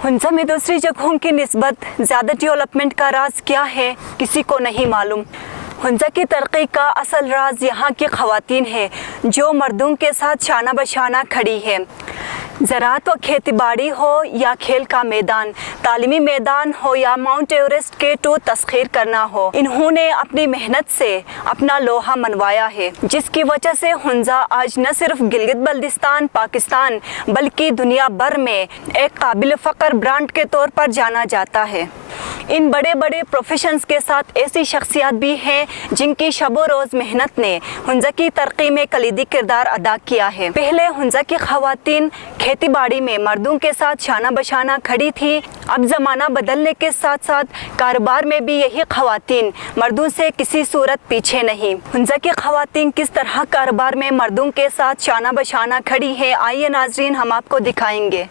हुंजा में दूसरी जगहों की निस्बत ज़्यादा डेवलपमेंट का राज क्या है, किसी को नहीं मालूम। हुंजा की तरक्की का असल राज यहाँ की ख़वातीन है जो मर्दों के साथ शाना बशाना खड़ी है। ज़राअत व खेती बाड़ी हो या खेल का मैदान, तालीमी मैदान हो या माउंट एवरेस्ट के टू तस्खीर करना हो, इन्होंने अपनी मेहनत से अपना लोहा मनवाया है, जिसकी वजह से हुंजा आज न सिर्फ गिलगित बल्तिस्तान पाकिस्तान बल्कि दुनिया भर में एक काबिल फ़ख्र ब्रांड के तौर पर जाना जाता है। इन बड़े बड़े प्रोफेशंस के साथ ऐसी शख्सियत भी हैं जिनकी शबो रोज़ मेहनत ने हुंजा की तरक्की में कलीदी किरदार अदा किया है। पहले हुंजा की ख़वातीन खेती बाड़ी में मर्दों के साथ शाना बशाना खड़ी थी। अब ज़माना बदलने के साथ साथ कारोबार में भी यही ख़वातीन मर्दों से किसी सूरत पीछे नहीं। हुंजा की ख़वातीन किस तरह कारोबार में मर्दों के साथ शाना बशाना खड़ी है, आइए नाजरीन हम आपको दिखाएंगे।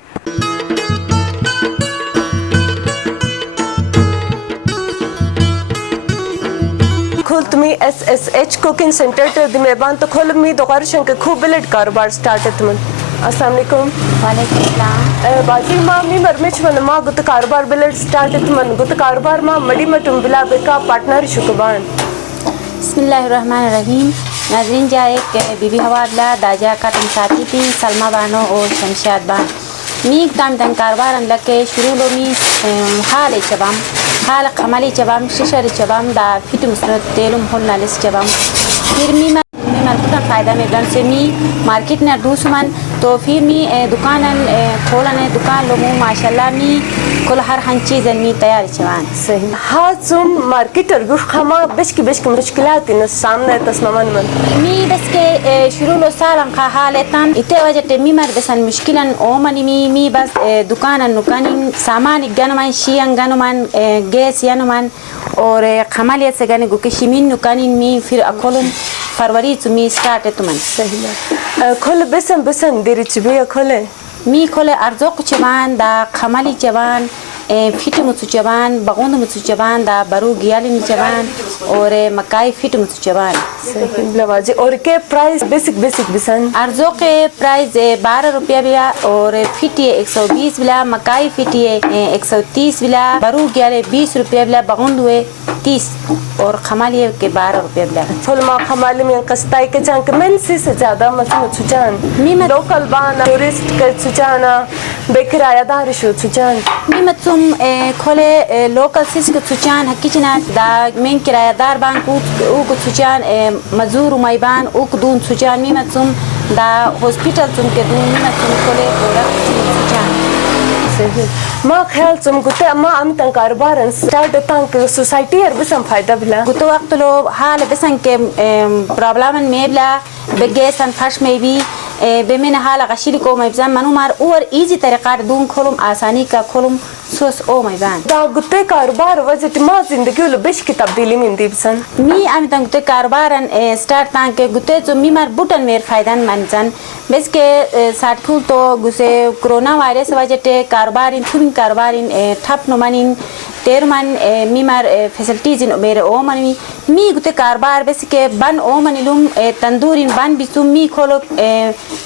खुल्त मी SSH कुकिंग सेंटर टर दी मेहमान तो खुल मी दोबारा शंके खूब बिलेट कारोबार स्टार्ट है तुमन। अस्सलाम वालेकुम। वालेकुम सलाम। बाजी माँ मी मरमिच मन माँ गुत कारोबार बिलेट स्टार्ट है तुमन गुत कारोबार माँ मड़ी मटुम बिला बेका पार्टनर शुकबान। बिस्मिल्लाहिर्रहमानिर्रहीम। नाज़रीन जा एक बीबी हवाला दाजा का तुम साथी थी सलमा बानो और शमशाद बान मी काम तन कारोबार अन लके शुरू लो मी हाल चबाम हाल खमाली चबाम शिशर चबाम दा फिट मुसरत तेलुम होल नालिस चबाम फिर मी मार्केट फ़ायदा में बन से मी मार्केट ने दूसमन तो फिर मी दुकान खोलने दुकान लोगों माशाल्लाह मी कुल हर चीज़ मी तैयार चवान सही हाँ तुम मार्केट और गुश खमा बेश की मुश्किलात इन सामने तस्ममन मन मी बस के शुरू लो साल अंखा हालतन इतने वजह ते मी मर बसन मुश्किलन ओ मनी मी बस दुकान नुकानी सामान गनमान शियन गनमान गैस यानमान और खमालियत से गने गुकिशिमिन नुकानी मी फिर अकोलन फरवरी तुमी स्टार्ट है तुमन सही है खोले बेसन देरी चुबे खोले मी खोले अर्जोक चबान दा खमाली चबान फिट मुसु चबान बगोंद मुसु चबान दा बरू गियाली चबान और मकाई फिट मुसु चबान सही लवाजी और के प्राइस बेसिक बेसन अर्जो के प्राइस 12 रुपया बिया और फिट 120 बिला मकाई फिट 130 बिला बरू गियाले 20 रुपया बिला बगोंद हुए 30 और खमाली के 12 रुपया बिला फुल मा खमाली में कस्ताई के चांक में से ज्यादा मत सुचान मी लोकल बाना टूरिस्ट के सुचाना बेकिरायादार शो सुचान मी मत खोले लोकल सिस के सुचान हकीचना दा में किरायादार बांक उ को सुचान मजूर मैबान उक दून सुचान मी मत दा हॉस्पिटल तुम के दून मी मत खोले और सुचान सही माँ ख्याल तुम गुते माँ हम तंग कारोबार स्टार्ट तंग सोसाइटी हर बसम फायदा बिला गुतो वक्त लो हाल बसन के प्रॉब्लम में बिला बेगेसन फश में भी बेमिन हाल गशील को मैबजान मनु मार और इजी तरीका दून खोलम आसानी का खोलम सोस ओ मैबान दा गुते कारोबार वजह माँ जिंदगी लो बेश की तब्दीली में दीबसन मी आम तंग गुते कारोबारन स्टार्ट तंग के गुते जो मी मार बुटन मेर फायदान मनजन बेस के साठुल तो गुसे कोरोना वायरस वजह ते कारोबार इन थुमिन कारोबार इन ठप नमानिन तेरमान मी मार फैसिलिटीज इन मेरे ओ मनी मी गुते कारोबार बेस के बन ओ मनीलुम तंदूर इन बन बिसुम मी खोलो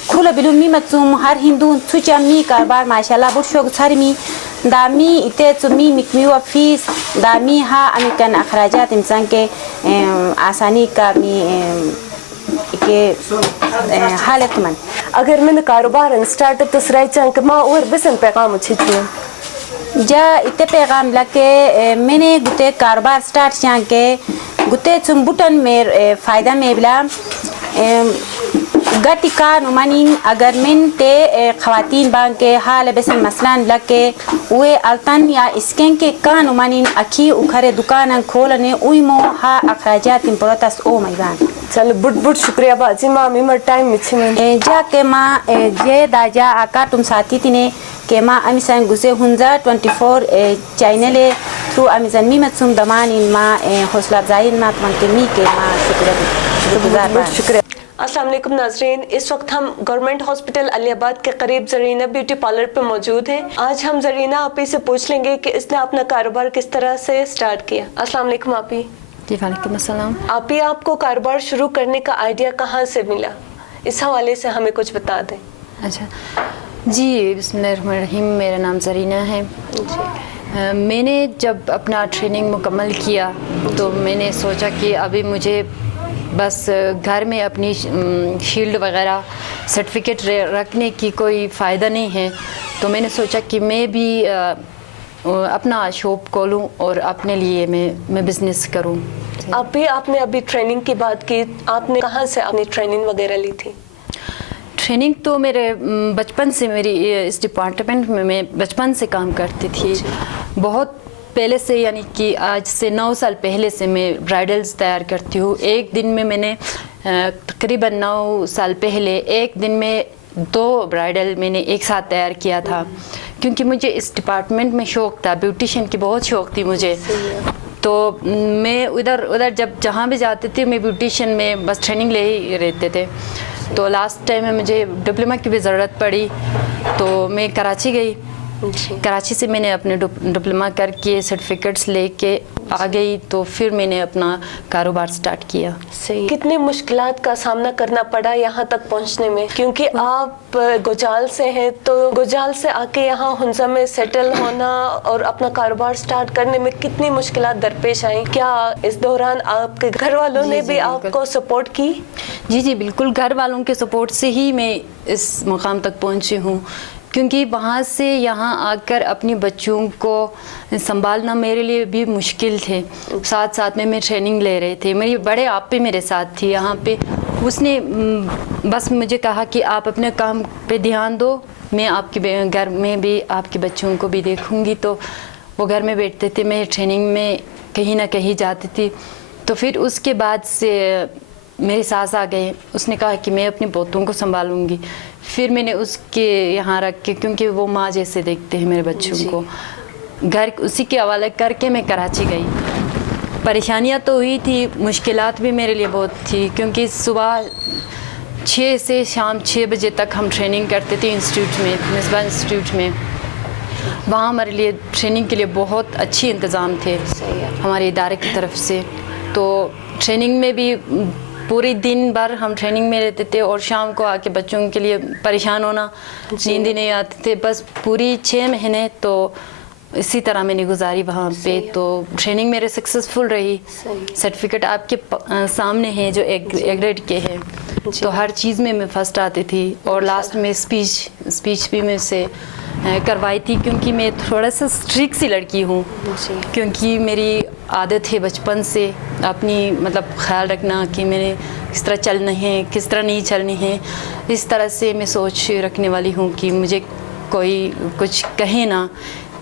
खुला बिलुम मी मतसुम हर हिंदू सुचा मी कारोबार माशाल्लाह बुट शोक सारी मी दामी इते तुमी मिकमी व फीस दामी हा अमिकन अखराजात इंसान के आसानी का मी के हालत मन अगर मैंने कारोबार स्टार्ट तो सराय चंक माँ और बेसन पैगाम अच्छी जा इते पैगाम लके मैंने गुते कारोबार स्टार्ट चां के गुते तुम बुटन में फायदा में बिला गति का नुमानिन अगर मिन ते ख़वातीन बांग के हाल बेसन मसलन लगे वे अल्तन या स्कैन के का नुमानिन अखी उखरे दुकान खोलने उइमो हा अखराजात इंपोरतस ओ मैदान चल बुट शुक्रिया बाजी माँ मी मर टाइम मिची में जा के माँ जे दाजा आका तुम साथी तिने के माँ अमिसन गुसे हुंजा 24 चैनल थ्रू अमिसन मी मतसुम दमान इन माँ हौसला अफजाई माँ तुम के मी के माँ शुक्रिया। अस्सलाम वालेकुम नाजरीन, इस वक्त हम गवर्नमेंट हॉस्पिटल अलियाबाद के करीब जरीना ब्यूटी पार्लर पे मौजूद हैं। आज हम जरीना आपी से पूछ लेंगे कि इसने अपना कारोबार किस तरह से स्टार्ट किया। अस्सलाम वालेकुम आपी। जी वालेकुम अस्सलाम। आपी, आपको कारोबार शुरू करने का आइडिया कहाँ से मिला, इस हवाले से हमें कुछ बता दें। अच्छा, जी, बिस्मिल्लाहिर्रहमानिर्रहीम। मेरा नाम ज़रीना है। मैंने जब अपना ट्रेनिंग मुकम्मल किया तो मैंने सोचा कि अभी मुझे बस घर में अपनी शील्ड वगैरह सर्टिफिकेट रखने की कोई फ़ायदा नहीं है, तो मैंने सोचा कि मैं भी अपना शॉप खोलूं और अपने लिए मैं बिज़नेस करूं। आपने अभी ट्रेनिंग की बात की, आपने कहाँ से अपनी ट्रेनिंग वगैरह ली थी? ट्रेनिंग तो मेरे बचपन से, मेरी इस डिपार्टमेंट में मैं बचपन से काम करती थी। बहुत पहले से, यानी कि आज से 9 साल पहले से मैं ब्राइडल्स तैयार करती हूँ। एक दिन में मैंने तकरीबन 9 साल पहले एक दिन में 2 ब्राइडल मैंने एक साथ तैयार किया था, क्योंकि मुझे इस डिपार्टमेंट में शौक़ था, ब्यूटिशियन की बहुत शौक़ थी मुझे। तो मैं उधर जब जहाँ भी जाते थे मैं ब्यूटिशियन में बस ट्रेनिंग ले ही रहते थे। तो लास्ट टाइम में मुझे डिप्लोमा की भी ज़रूरत पड़ी तो मैं कराची गई। कराची से मैंने अपने डिप्लोमा करके सर्टिफिकेट्स लेके आ गई, तो फिर मैंने अपना कारोबार स्टार्ट किया। सही। कितनी मुश्किलात का सामना करना पड़ा यहाँ तक पहुँचने में? क्योंकि आप गुजाल से हैं, तो गुजाल से आके यहाँ हुंजा में सेटल होना और अपना कारोबार स्टार्ट करने में कितनी मुश्किलात दरपेश आई? क्या इस दौरान आपके घर वालों ने भी आपको सपोर्ट की? जी, बिल्कुल। घर वालों के सपोर्ट से ही मैं इस मुकाम तक पहुँची हूँ, क्योंकि वहाँ से यहाँ आकर अपने बच्चों को संभालना मेरे लिए भी मुश्किल थे। साथ साथ में मैं ट्रेनिंग ले रहे थे। मेरी बड़े आप पे मेरे साथ थी यहाँ पे। उसने बस मुझे कहा कि आप अपने काम पे ध्यान दो, मैं आपके घर में भी आपके बच्चों को भी देखूँगी। तो वो घर में बैठते थे, मैं ट्रेनिंग में कहीं ना कहीं जाती थी। तो फिर उसके बाद से मेरे सास आ गए, उसने कहा कि मैं अपने पोतों को संभालूंगी। फिर मैंने उसके यहाँ रख के, क्योंकि वो माँ जैसे देखते हैं मेरे बच्चों को, घर उसी के हवाले करके मैं कराची गई। परेशानियाँ तो हुई थी, मुश्किलात भी मेरे लिए बहुत थी, क्योंकि सुबह 6 से शाम 6 बजे तक हम ट्रेनिंग करते थे इंस्टीट्यूट में, मिसबा इंस्टीट्यूट में। वहाँ हमारे लिए ट्रेनिंग के लिए बहुत अच्छे इंतज़ाम थे हमारे इदारे की तरफ से। तो ट्रेनिंग में भी पूरी दिन भर हम ट्रेनिंग में रहते थे और शाम को आके बच्चों के लिए परेशान होना, नींद ही नहीं आते थे। बस पूरी 6 महीने तो इसी तरह मैंने गुजारी वहाँ पे। तो ट्रेनिंग मेरे सक्सेसफुल रही। सर्टिफिकेट आपके सामने है जो एग्रेड के हैं, तो हर चीज़ में मैं फर्स्ट आती थी। और लास्ट में स्पीच भी मैं से करवाई थी, क्योंकि मैं थोड़ा सा स्ट्रिक्ट सी लड़की हूँ, क्योंकि मेरी आदत है बचपन से अपनी मतलब ख्याल रखना कि मैंने किस तरह चलना है, किस तरह नहीं चलनी है। इस तरह से मैं सोच रखने वाली हूँ कि मुझे कोई कुछ कहे ना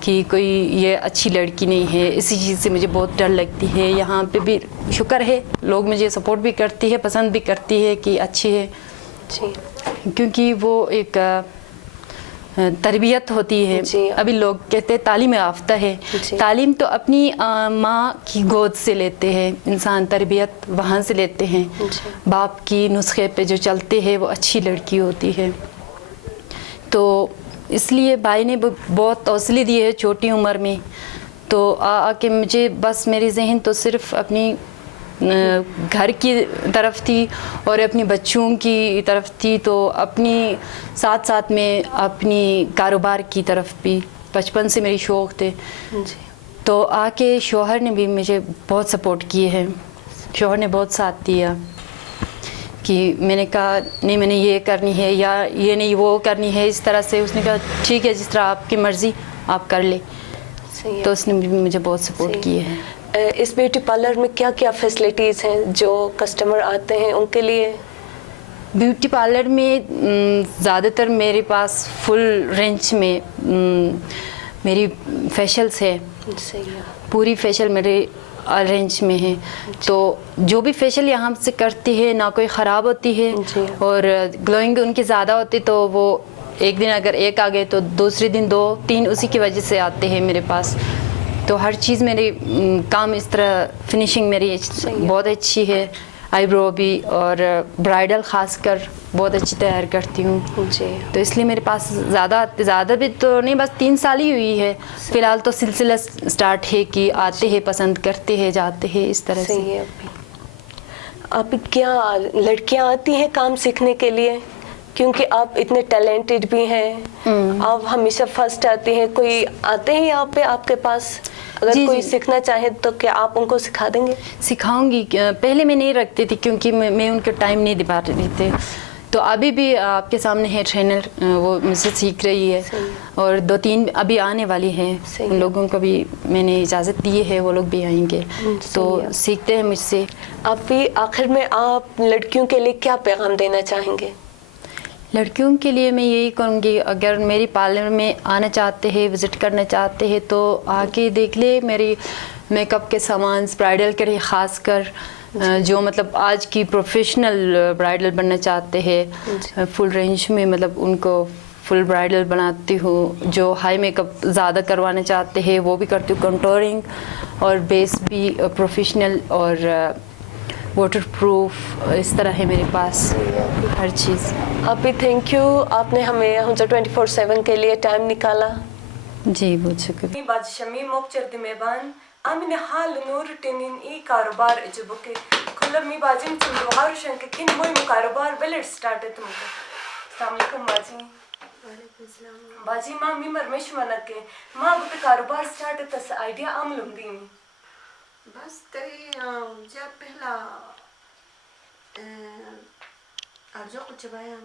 कि कोई ये अच्छी लड़की नहीं है। इसी चीज़ से मुझे बहुत डर लगती है। यहाँ पे भी शुक्र है, लोग मुझे सपोर्ट भी करती है, पसंद भी करती है कि अच्छी है, क्योंकि वो एक तरबियत होती है। अभी लोग कहते हैं तालीम याफ्ता है, तालीम तो अपनी माँ की गोद से लेते हैं इंसान, तरबियत वहाँ से लेते हैं। बाप की नुस्खे पे जो चलते हैं वो अच्छी लड़की होती है। तो इसलिए भाई ने बहुत हौसले दिए है छोटी उम्र में। तो आके मुझे बस मेरी जहन तो सिर्फ अपनी घर की तरफ थी और अपने बच्चों की तरफ थी। तो अपनी साथ साथ में अपनी कारोबार की तरफ भी बचपन से मेरी शौक़ थे। तो आके शौहर ने भी मुझे बहुत सपोर्ट किए हैं। शौहर ने बहुत साथ दिया कि मैंने कहा नहीं मैंने ये करनी है या ये नहीं वो करनी है, इस तरह से उसने कहा ठीक है जिस तरह आपकी मर्ज़ी आप कर ले। तो उसने भी मुझे बहुत सपोर्ट किए हैं। इस ब्यूटी पार्लर में क्या क्या फैसिलिटीज़ हैं जो कस्टमर आते हैं उनके लिए? ब्यूटी पार्लर में ज़्यादातर मेरे पास फुल रेंज में मेरी फेशियल्स है। पूरी फेशियल मेरे रेंज में है। तो जो भी फेशियल यहाँ से करती है ना कोई ख़राब होती है और ग्लोइंग उनकी ज़्यादा होती, तो वो एक दिन अगर एक आ गए तो दूसरे दिन 2-3 उसी की वजह से आते हैं मेरे पास। तो हर चीज़ मेरी काम इस तरह फिनिशिंग मेरी बहुत अच्छी है। आईब्रो भी और ब्राइडल ख़ासकर बहुत अच्छी तैयार करती हूँ। तो इसलिए मेरे पास ज़्यादा भी तो नहीं, बस 3 साल ही हुई है। फ़िलहाल तो सिलसिला स्टार्ट है कि आते हैं, पसंद करते हैं, जाते हैं, इस तरह से। आप क्या लड़कियाँ आती हैं काम सीखने के लिए? क्योंकि आप इतने टैलेंटेड भी हैं, आप हमेशा फर्स्ट आते हैं। कोई आते हैं यहाँ पे आपके पास, अगर जी, कोई जी। सीखना चाहे तो क्या आप उनको सिखा देंगे? सिखाऊंगी। पहले मैं नहीं रखती थी क्योंकि मैं उनको टाइम नहीं दे पा रही थी, तो अभी भी आपके सामने है ट्रेनर, वो मुझसे सीख रही है और 2-3 अभी आने वाली हैं। सही उन लोगों को भी मैंने इजाज़त दी है, वो लोग भी आएंगे तो सीखते हैं मुझसे। आप भी आखिर में आप लड़कियों के लिए क्या पैगाम देना चाहेंगे? लड़कियों के लिए मैं यही कहूँगी, अगर मेरी पार्लर में आना चाहते हैं, विज़िट करना चाहते हैं तो आके देख ले मेरी मेकअप के सामान, ब्राइडल के लिए ख़ास कर जो मतलब आज की प्रोफेशनल ब्राइडल बनना चाहते हैं, फुल रेंज में मतलब उनको फुल ब्राइडल बनाती हूँ। जो हाई मेकअप ज़्यादा करवाना चाहते हैं वो भी करती हूँ, कंटूरिंग और बेस भी प्रोफेशनल और वाटरप्रूफ, इस तरह है मेरे पास हर चीज़। आप भी थैंक यू, आपने हमें हुंजा 24/7 के लिए टाइम निकाला। जी बहुत शुक्रिया। बादशमी मोकचर दिमेबान आमिन हाल नूर टिनिन ई कारोबार अजबके खुलम मी बाजिम चंदवार शंक किन मोय कारोबार बेलेट स्टार्ट तुमको। अस्सलाम वालेकुम बाजी। वालेकुम सलाम बाजी। मां मी मरमेश मनके मां बुते कारोबार स्टार्ट तस आइडिया आमलुम दी बस तरी जब पहला अर्जो कुछ बाया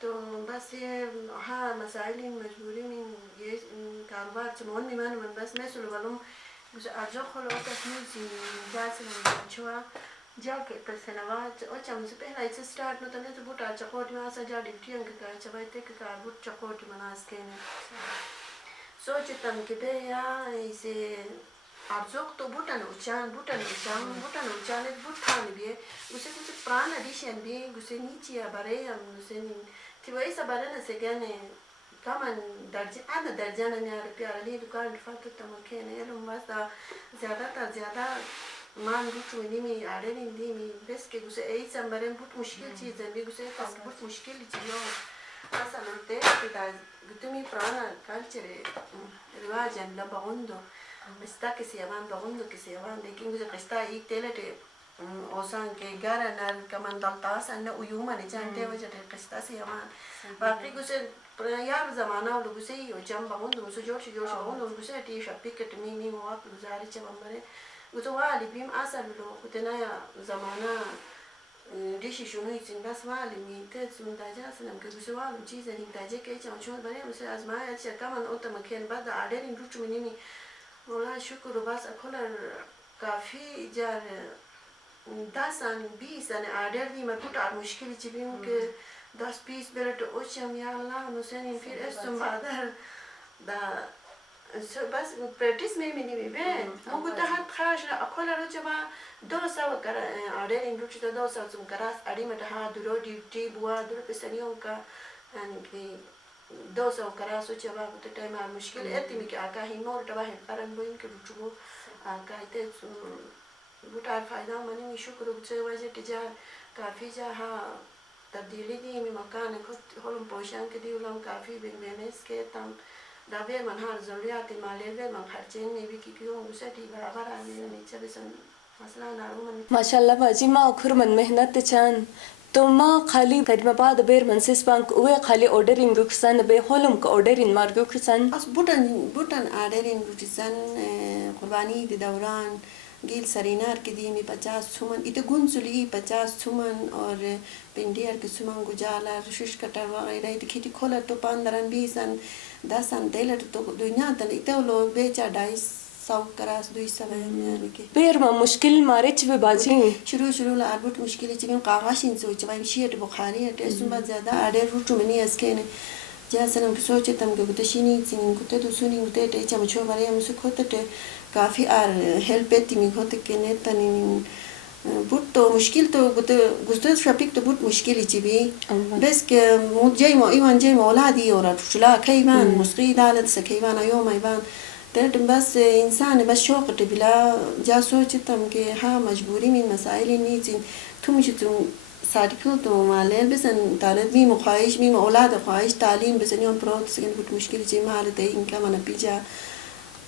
तो बस ये हाँ मसाइल मजबूरी में ये कारोबार चमोन निमान मन बस मैं सुलवालूम कुछ अर्जो खोलो तस्मीर जासे छुआ जाके तसनवात और चम से पहला इसे स्टार्ट न तने तो बुटा चकोट में आसा जा डिप्टी अंक का चबाइते के कार बुट चकोट मनास के ने सोचतम कि बे या इसे अर्जो तो बुटन उचान एक बुटान भी उसे कुछ प्राण एडिशन भी उसे नीचे या बारे हम उसे थी वही सब बारे न से गने कामन दर्जा न यार प्यार ली दुकान फाटो तमके ने लम बस ज्यादा मान बुट में आड़े नहीं में बस के उसे ऐसा बारे बुट मुश्किल चीज है भी उसे बुट मुश्किल चीज हो असल होते कि गुतमी प्राण कल्चर रिवाज en la bagundo está que se llaman bagundo que se llaman de quién que está ahí telete o sea que garan al kamandaltas en uyuma ne jante वजह से किस्ता से llaman बाकी कुछ यार ज़माना और कुछ ही हो जम bagundo मुझे जोश bagundo कुछ है टी शॉप पिक मी मौत गुजारे चम मरे कुछ वाली बीम आसल लो कुछ नया ज़माना डिश शुरू ही बस वाली में तेज मुंताजा सनम के कुछ वाली चीज़ नहीं ताजे के चाँचों बने उसे आज़माया अच्छा कमान उतना मखन बाद आड़े नहीं रुच में नहीं मोला शुक्र बस अखोलर काफ़ी जार 10-20 आर्डर दी मरबूط على मुश्किल चीज़ों के 10-20 बेलट ओचम या अल्लाह नुसेनी फिर ऐसा बादर दा बस प्रैक्टिस में नहीं बे मुझे तो हाथ खास अखोलर जब 200 कर आर्डर इन रुच तो 200 तुम करास आड़ी में हाँ दूरो ड्यूटी बुआ दूरो पेशनियों का यानी 200 करास जब तो टाइम आ मुश्किल है तीन के आका ही मोर तबाह है कारण वो इनके रुचो आका इतने बुटार फायदा मनी में शुक्र गुज़रे वजह तिजार काफ़ी जहाँ तब्दीली दी में मकान खुद होलम पोशान के दी उलम काफ़ी बिगनेस के तम दावे मनहार ज़रूरियात मालेवे मन खर्चे नहीं भी क्यों उसे टी बराबर आ गए नीचे बेसन मसला नारू मन माशाल्लाह बाजी माँ खुर मन मेहनत चान तो माँ खाली कदमाबाद बेर मनसिस बैंक वे खाली ऑर्डरिंग रुखसन बे होलम का ऑर्डरिंग मार्ग रुखसन बस बुटन आर्डरिंग रुचिसन कुर्बानी दी दौरान गिल सरीनार के दी में 50 सुमन इतने गुंसुली 50 सुमन और पिंडियर के सुमन गुजाला शुश कटर वगैरह इतने खेती खोला तो 15-20 10 तेलर तो दुनिया तन इतने लोग बेचा 250 करास 200 यानी के बेर माँ मुश्किल मारे चुवे बाजी शुरू ला आर्बुट मुश्किल चीज़ें कागज़ इंसो चवाई शीट बुखारी है टेस्ट में ज़्यादा आर्डर रूट में नहीं इसके ने जैसे हम सोचे तम के गुते शीनी चिंग गुते दूसरी गुते टे चमचो मारे हम उसे खोते टे काफ़ी आर हेल्प है तिमी खोते के ने तनी बुट तो मुश्किल तो गुते शॉपिंग तो बुट मुश्किल ही चीज़ भी बस के मुझे इवन जे मौलादी और चुला खैबान मुस्की दालत से खैबान अयो मैबान तेरे बस इंसान बस शौक तबिला जा सोचे तम के हाँ मजबूरी में मसाइल नहीं चिं तुम जो सारिको तो मालेर बसन तालत भी मुखाइश भी औलाद ख्वाहिश तालीम बसन यों प्रोत सकें कुछ मुश्किल चीज़ मार दे इनका मना पीजा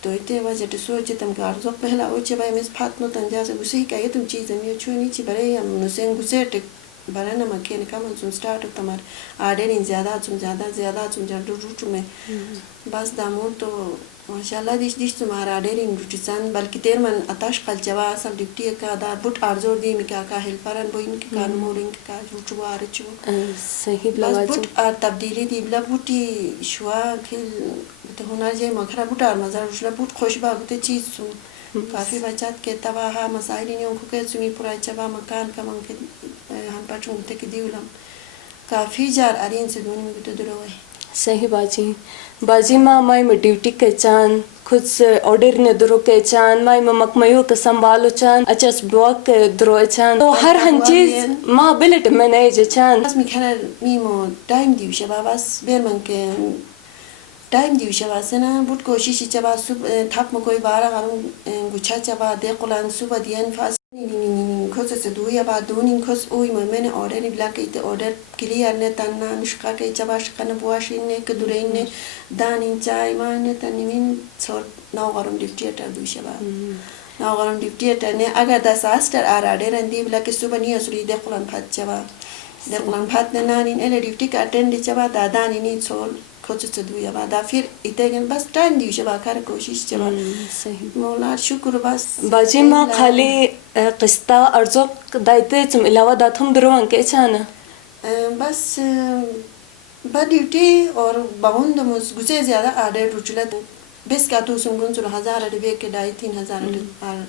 तो इतने वजह से सोचे तम कार जो पहला ओचे भाई मिस फात नो तंजा से गुस्से का ये तुम चीज़ में छुई नीचे बड़े हम नुसें गुस्से टे barana makene kama zum start tamar aderin zyada zum jar rutu में बस दामोर तो माशाल्लाह दिश तुम्हारा aderin rutusan balki terman atash qaljawa asal dipti ka da but arzor di mi ka helparan boin ki kan morin ka rutu archu सही बस लगा but ar tabdili di bla buti shwa khil to honar je makhra but ar mazar rushla but khosh ba bute cheez sum काफ़ी बचत के तवा हा मसाइल नहीं उनको के सुमी पूरा चबा मकान का मंके हम पाचों ते के दिउलम काफ़ी जार अरिन से दोनों में तो दुरो है सही बाजी माँ माई में ड्यूटी के चांद खुद से ऑर्डर ने दुरो के चांद माई में मकमयो के संभालो चांद अच्छस ब्लॉक के दुरो चांद तो हर चीज माँ बिलट में नहीं जे चांद बस मिखना मीमो टाइम दिउ शबा बस बेर मन के टाइम दिउ शबा से ना बुट कोशिश चबा सुब थप में कोई बारा गारूं गुच्छा चबा दे कुलान सुब दियन फास नी खोज से दुया बा दोनिन खोज ओई मैंने ऑर्डर नि ब्लैक के ऑर्डर क्लियर ने तना निष्का के चबा शकन बुआशिन ने के दुरेन ने दानिन चाय माने तनी मिन छोर नौ गारूं डिक्टेटर दु शबा नौ गारूं डिक्टेटर ने अगर 10 आस्टर आराडे रंदी ब्लैक के सुब नि असुरी दे कुलान फात चबा दे कुलान फात ने नानिन एले ड्यूटी का अटेंड चबा दादानी नि छोल खोज से दुया बा फिर इतेगन बस टाइम दिउ शबा कर कोशिश चबा सही मौला शुक्र बस बाजी माँ खाली किस्ता अर्जो दायते तुम इलावा दातुम दुरों के चाना बस ड्यूटी और बाउंड मुझ गुसे ज़्यादा आडे रुचला बेस का तो सुंगुन सुन 1000 रुपए के दाई 3000 और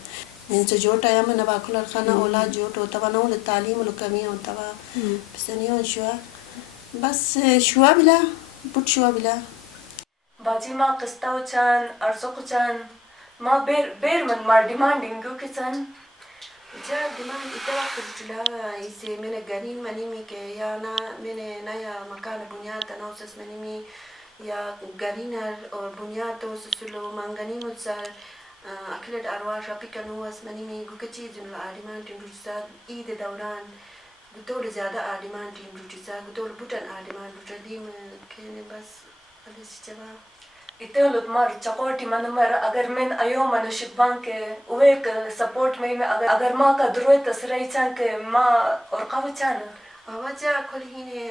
इनसे जो टाइम में नवा खुला खाना ओला जो तो तवा ना उन तालीम लो कमी होता वा बसनियों शुआ बस शुआ बिला पुट शुआ बिला बाजी माँ किस्ता उचान अर्जो कुचान माँ बेर मन मार डिमांडिंग के चान जा डिमांड इतना रुचला इसे मैंने गरीब मनी में के या ना मैंने नया मकान बुनियाद तनाउसस मनी में या गरीनर और बुनियाद तो सुलो मंगनी मुझसर अखिलत अरवाश अपिकनुस मनी में गुकची जुनला आदिमान टिंडुसा ईद दौरान गुतोल ज़्यादा आदिमान टिंडुसा गुतोल बुटन आदिमान बुटदीम खेने बस अलिस चबा इतने लोग मार चकोटी मन मर अगर मैं आयो मन शिबांग के उवे के सपोर्ट में अगर माँ का दुरोय तसराई चान के माँ और काव चान आवाज़ कल ही ने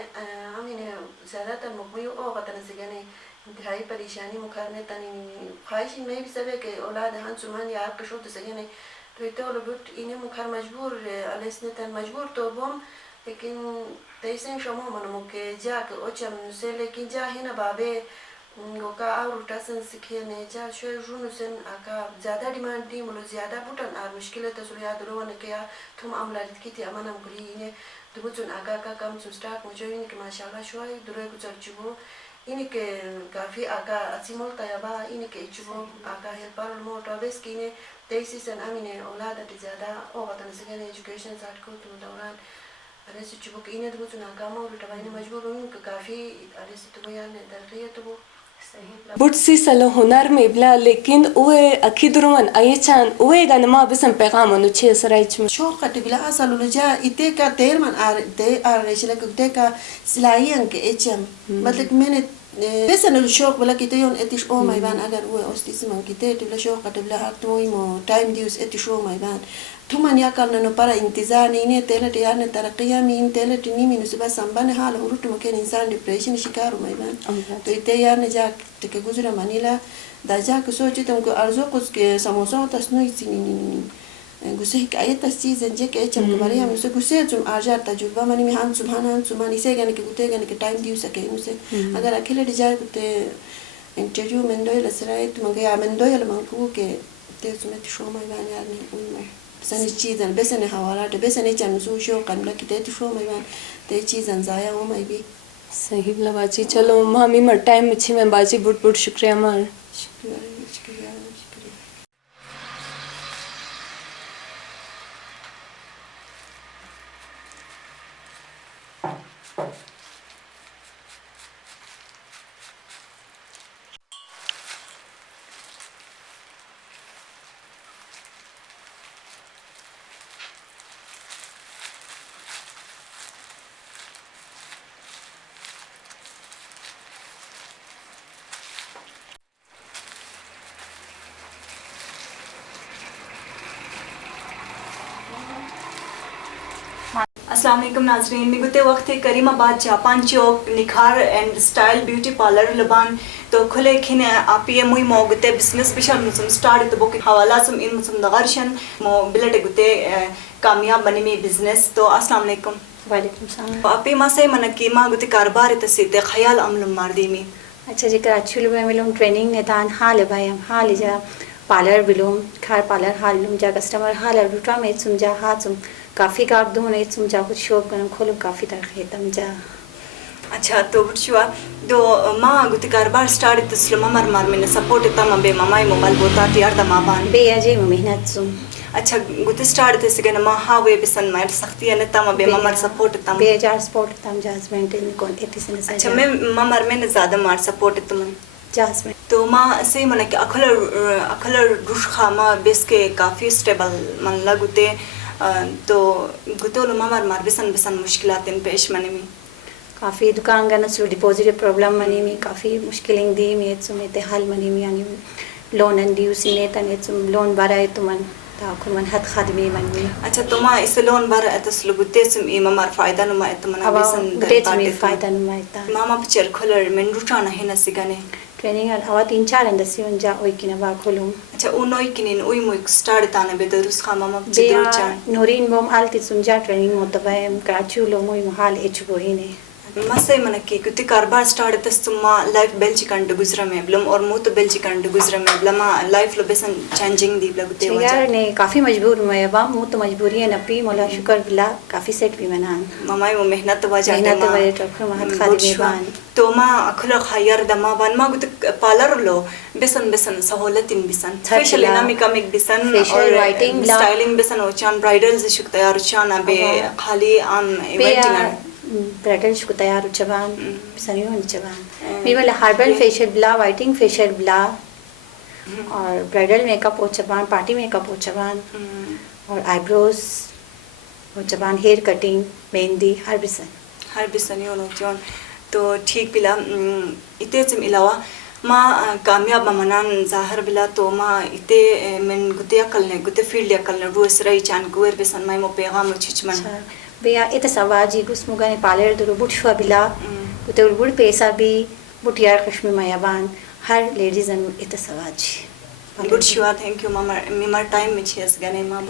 हमने ज़्यादातर मुकम्मल ओ कतन से गने इंतहाई परेशानी मुखारने तनी ख्वाहिश में भी सबे के औलाद हन सुमान या आपके शोध से गने तो इतने लोग इन्हें मुखार मजबूर अलेसने तन मजबूर तो बम लेकिन तैसे शमो मन मुके जाके ओचम से लेकिन जा है ना बाबे गोका और उठासन सीखे ने जा शोर रुनुसन आका ज़्यादा डिमांड दी मुलो ज़्यादा बुटन आर मुश्किल है तो सुलिया दुरों ने क्या तुम अमलात की थी अमन अमकुली इन्हें दुबुचुन आका का काम सुस्टाक मुझे इनके माशाल्लाह शुआई दुरों कुछ चुबो इनके काफ़ी आका असीमोल तयबा इनके चुबो आका हेल्पर मोटा बेस की ने तेईसी सन अमीने औलाद अति ज़्यादा ओ वतन से गने एजुकेशन साथ को तुम दौरान अरे से चुबो की इन्हें दुबुचुन आका मोल टबाइने मजबूर हुई उनके काफ़ी अरे से तो यार ने दर्रिये तो वो बुटसी सलो हुनर में बला लेकिन उहे अखिदरुमन आये चान उहे गन माँ बिसम पैगाम अनुच्छे सराइच में शौक का टिबला असल उलझा इते का तेर मन आर रेशले कुते का सिलाई अंके एचम मतलब मैंने बेसन शौक बला किते योन एतिश ओ माइबान अगर वो ओस्तिस मन किते टिबला शौक का टिबला हाथ तो इमो टाइम दिउस एतिश ओ माइबान तुमन या कल न para इंतजार नहीं ने तेल टियार ने तरक्किया में तेल टिनी में सुबह संबंध हाल हो रुट मके इंसान डिप्रेशन शिकार हो माइबान तो इते यार ने जा के गुजरा मनीला दाजा के सोची तुमको अर्जो कुछ के समोसा तस्नो इतनी गुस्से की आये तस्वीर जंजे के चम तुम्हारे हम उसे गुस्से तुम आजार तजुर्बा मनी में हम सुबह इसे गने के गुते गने के टाइम दियो सके उसे अगर अकेले डिजार गुते इंटरव्यू में दो लसराय तुम गया में दो ल मंकू के ते तुम्हें शो में बान यार ने उनमें सनी चीज़न बेसने हवाला ते बेसने चमसू शो कन लकी ते शो में बान ते चीज़न जाया हो मैं भी सही बला बाजी चलो मामी मर टाइम अच्छी में बाजी बुट बुट शुक्रिया मार शुक्रिया अस्सलाम वालेकुम नाजरीन मी गुते वक्त करीमाबाद जापान चौक निखार एंड स्टाइल ब्यूटी पार्लर लबान तो खुले खिने आप ये मुई मो गुते बिजनेस बिशल मुसम स्टार्ट तो बोके हवाला सम इन मुसम दगारशन मो बिलटे गुते कामयाब बने में बिजनेस तो अस्सलाम वालेकुम वालेकुम सलाम आप ये मासे मन कीमा गुते कारोबार तसीते ख्याल अमल मारदीमी अच्छा जी कराची में मिलूम ट्रेनिंग नेतान हाल भाई हम हाल जा पार्लर बिलूम खार पार्लर हाल लूम जा कस्टमर हाल रूटा में सुम जा हाथ सुम काफ़ी का दो ने सुम जा कुछ शॉप गरम खोलूम काफ़ी तरह तम जा अच्छा तो बुटशुआ दो माँ गुते कारोबार स्टार्ट तस्लमा मर मार मैंने सपोर्ट तम बे मामाई मोबाइल बोता यार दमाबान बे अजय मेहनत सुम अच्छा गुते स्टार्ट तस गन मा हावे बिसन मार सकती है न तम बे ममर सपोर्ट तम बे जार सपोर्ट तम जाजमेंट इन कौन एती से अच्छा मैं ममर में ज्यादा मार सपोर्ट तुम जाजमेंट तो माँ से मन के अखल रुश खामा बेस के काफ़ी स्टेबल मन लगुते तो गुते लो ममर मार बिसन बिसन मुश्किलात इन पेश मने में काफ़ी दुकान गन सु डिपॉजिट प्रॉब्लम मनी में काफ़ी मुश्किलें दी में सुम ते हाल मनी में यानी लोन अंडी उसी ने तने सुम लोन भराए तुमन ताकुन मन हद खादमी मन में अच्छा तो माँ इस लोन भर तसलु गुते सुम ई ममर फायदा नुमा तुमन अब बिसन डेट में फायदा नुमाइता मामा पिक्चर खोलर में रुटाना है न सिगने ट्रेनिंग हवा 3-4 अंदसी उन जा ओई किना बा खोलूम अच्छा उनोई किनिन उई मुक स्टार्ट ताने बे दरुस खामा मा बेया चिद्रो चान नोरीन बोम आलती सुनजा ट्रेनिंग मोतबाय कराची लो मोई महाल एच बोहिने मसे मन की कुति कारोबार स्टार्ट तस्तुमा लाइफ बेल्ची कंड गुजरा में ब्लम और मुत बेल्ची कंड गुजरा में ब्लमा लाइफ लो बेसन चेंजिंग दी लगते हो यार ने काफी मजबूर मैं बा मु तो मजबूरी है नपी मोला शुक्र बिला काफी सेट भी मनान ममाई वो मेहनत वजह मेहनत वजह तो महत खादी बान तो मा अखला खायर दमा बन मा गुत पार्लर लो बेसन बेसन सहूलत इन बिसन फेशियल ना मिकमिक बिसन और वाइटिंग स्टाइलिंग बिसन और चान ब्राइडल से शुक तैयार चान बे खाली आम इवेंटिंग ब्राइडल को तैयार चबान सनी होनी चबान मी वाला हर्बल फेशियल ब्ला वाइटिंग फेशियल ब्ला और ब्राइडल मेकअप हो चबान पार्टी मेकअप हो चबान और आईब्रोज हो चबान हेयर कटिंग मेहंदी हर बिसन योनो जोन तो ठीक बिला इते से अलावा माँ कामयाब मनान जाहिर बिला तो माँ इते मन गुते अकल ने गुते फील्ड अकल ने रोस रही चान गुर बिसन माई मो पैगाम छिचमन बेया इत सवाजी गुस्मुगने पालेर दुरु बुटशवा बिला गुते बुड़ पैसा भी बुटियार कश्मी मयाबान हर लेडीज अन इत सवाजी बुटशवा थैंक यू मामा मिमर टाइम में छेस गने माँ